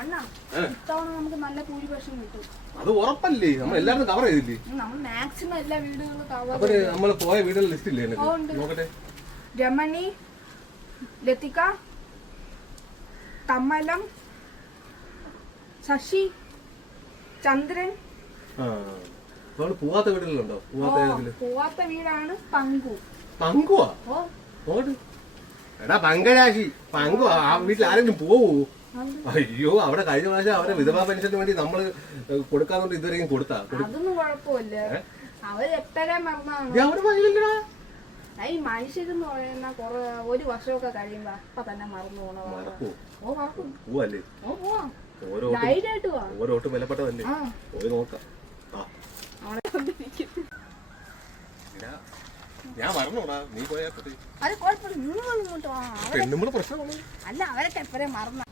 അണ്ണാ ഇത്തവണ നമുക്ക് നല്ല ഭൂരിപക്ഷം കിട്ടും. അത് ഉറപ്പല്ലേ? നമ്മൾ എല്ലാവരും കവർ ചെയ്തില്ലേ? നമ്മൾ മാക്സിമം എല്ലാ വീടുകളും കവർ. അപ്പൊ നമ്മൾ പോയ വീടുകളുടെ ലിസ്റ്റ് ഇല്ലേ? നോക്കട്ടെ. രമണി, ലതിക, കമലം, ശശി, ചന്ദ്രൻ. പോവാത്ത വീടുകളുണ്ടോ? പോവാത്ത വീടാണ് പങ്കു. പങ്കുവാ? എടാ പങ്കരാശി പങ്കു. ആ വീട്ടിൽ ആരെങ്കിലും പോവൂ? അയ്യോ, അവിടെ കഴിഞ്ഞ പ്രാവശ്യം അവരെ വിധവാ പെൻഷന് വേണ്ടി നമ്മള് കൊടുക്കാന്നോണ്ട് ഇതുവരെയും കൊടുത്താ? അതൊന്നും കുഴപ്പമില്ല. അവരെപ്പോഴേ മറന്നാണ്. ഈ മനുഷ്യരെന്ന് പറയുന്ന ഒരു വർഷമൊക്കെ കഴിയുമ്പോ അപ്പൊ തന്നെ മറന്നു പോണോ? പോവല്ലേ? ധൈര്യമായിട്ട് പോവാ. ഓരോട്ടും വിലപ്പെട്ടതല്ലേ? പോയി നോക്കാം. ഞാൻ മറന്നോടാ, നീ പോയാ അത് കുഴപ്പമില്ല. പ്രശ്നമാണ്. അല്ല, അവരൊക്കെ എപ്പോഴേ മറന്ന.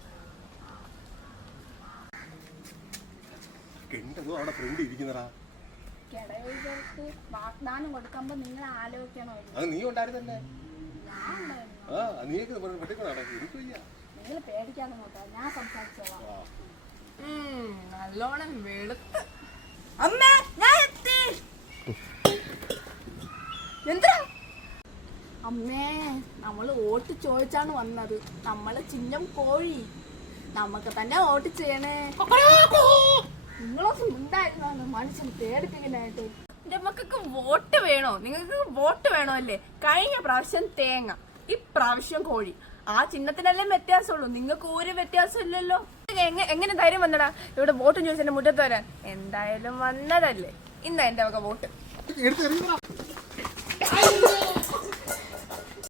അവിടെ ഫ്രണ്ട് ഇരിക്കുന്നടാ. കിടവർക്ക് വാഗ്ദാനം കൊടുക്കുമ്പോ നിങ്ങൾ ആലോചിക്കണോ? അത് നീ ഉണ്ടായിരുന്നല്ലേ? നിങ്ങൾ പേടിക്കാതെ നോക്കാം, ഞാൻ സംസാരിച്ചോളാം. നല്ലോണം വെളുത്ത്. അമ്മേ, ഞാൻ എത്തി. എന്താ അമ്മേ? നമ്മള് വോട്ട് ചോദിച്ചാണ് വന്നത്. നമ്മള് ചിഹ്നം കോഴി. നമുക്ക് തന്നെ വോട്ട് ചെയ്യണേ. നിങ്ങളൊക്കെ ഉണ്ടായിരുന്നാണ് മനുഷ്യന് പേടിപ്പിക്കാനായിട്ട്. എന്റെ മക്കൾക്ക് വോട്ട് വേണോ? നിങ്ങൾക്ക് വോട്ട് വേണോ അല്ലേ? കഴിഞ്ഞ പ്രാവശ്യം തേങ്ങ, ഇപ്രാവശ്യം കോഴി. ആ ചിഹ്നത്തിനല്ലേ വ്യത്യാസമുള്ളൂ, നിങ്ങൾക്ക് ഒരു വ്യത്യാസം ഇല്ലല്ലോ. എങ്ങനെ ധൈര്യം വന്നടാ ഇവിടെ വോട്ട് ചോദിച്ച എന്റെ മുറ്റത്ത് വരാൻ? എന്തായാലും വന്നതല്ലേ, ഇന്നാ എന്റെ വക വോട്ട്.